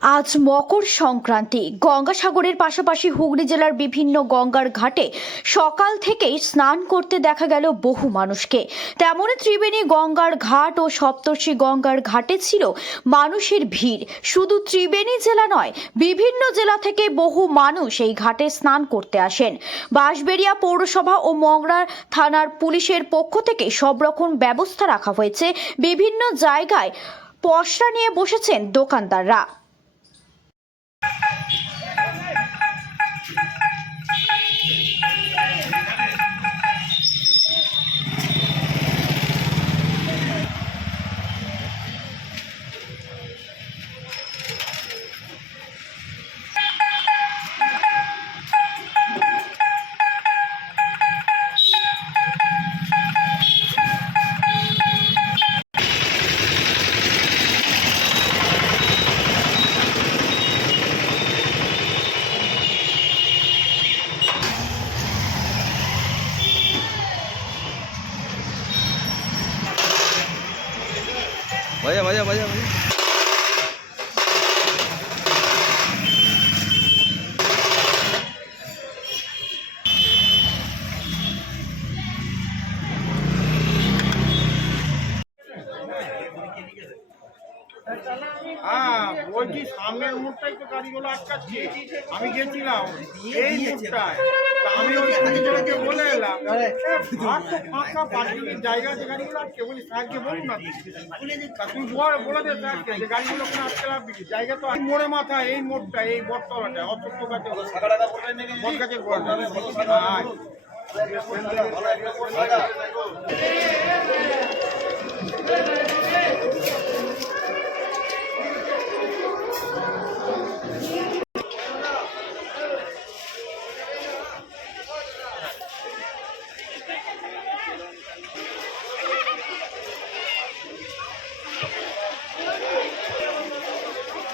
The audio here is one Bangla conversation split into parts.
আজ মকর সংক্রান্তি। গঙ্গাসাগরের পাশাপাশি হুগলি জেলার বিভিন্ন গঙ্গার ঘাটে সকাল থেকেই স্নান করতে দেখা গেল বহু মানুষকে। তেমনই ত্রিবেণী গঙ্গার ঘাট ও সপ্তর্ষি গঙ্গার ঘাটে ছিল মানুষের ভিড়। শুধু ত্রিবেণী জেলা নয়, বিভিন্ন জেলা থেকে বহু মানুষ এই ঘাটে স্নান করতে আসেন। বাঁশবেড়িয়া পৌরসভা ও মংরা থানার পুলিশের পক্ষ থেকে সব রকম ব্যবস্থা রাখা হয়েছে। বিভিন্ন জায়গায় পশরা নিয়ে বসেছেন দোকানদাররা। മതിയോ മതിയോ മതിയോ മതിയോ Thank you. হ্যাঁ বলছি সামনের মুখটাই তো গাড়িগুলো আটকাচ্ছে। আমি গেছিলাম এই মুখটায় তা আমি ওই পুলিশকে বলে এলাম আর। তো ফাঁকা পার্কিংয়ের জায়গা আছে গাড়িগুলো আটকে। বলি স্যারকে বলুন না। তা তুই বল বলে দে স্যারকে যে গাড়িগুলো কোনো আটকে রাখবি জায়গা তো মোড়ে মাথা এই মোড়টা এই বটতলাটা অচত্ব গাছে বট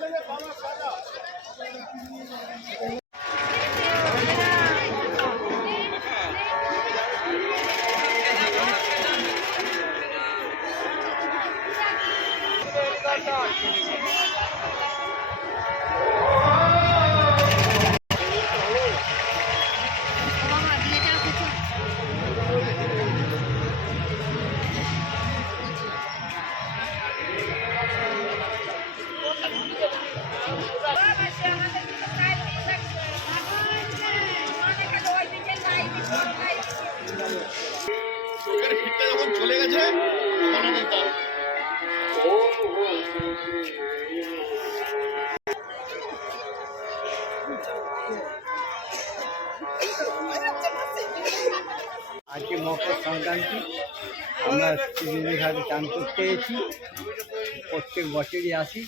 Banyak. গাছের গোড়া হ্যাঁ আজকে মকর সংক্রান্তি আমরা ত্রিবেণী ঘাটে চান করতে এসেছি। প্রত্যেক বছরই আসি।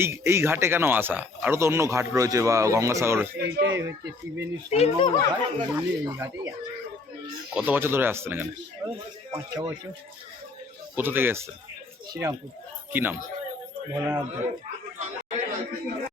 এই এই ঘাটে কেন আসা? আরও তো অন্য ঘাট রয়েছে বা গঙ্গাসাগর এইটাই হচ্ছে ত্রিবেণী সঙ্গম ঘাট জন্য এই ঘাটেই আসি। কত বছর ধরে আসছেন এখানে? পাঁচ ছ বছর। কোথা থেকে এসছেন? শ্রীরামপুর। কি নাম? ভোলানাথ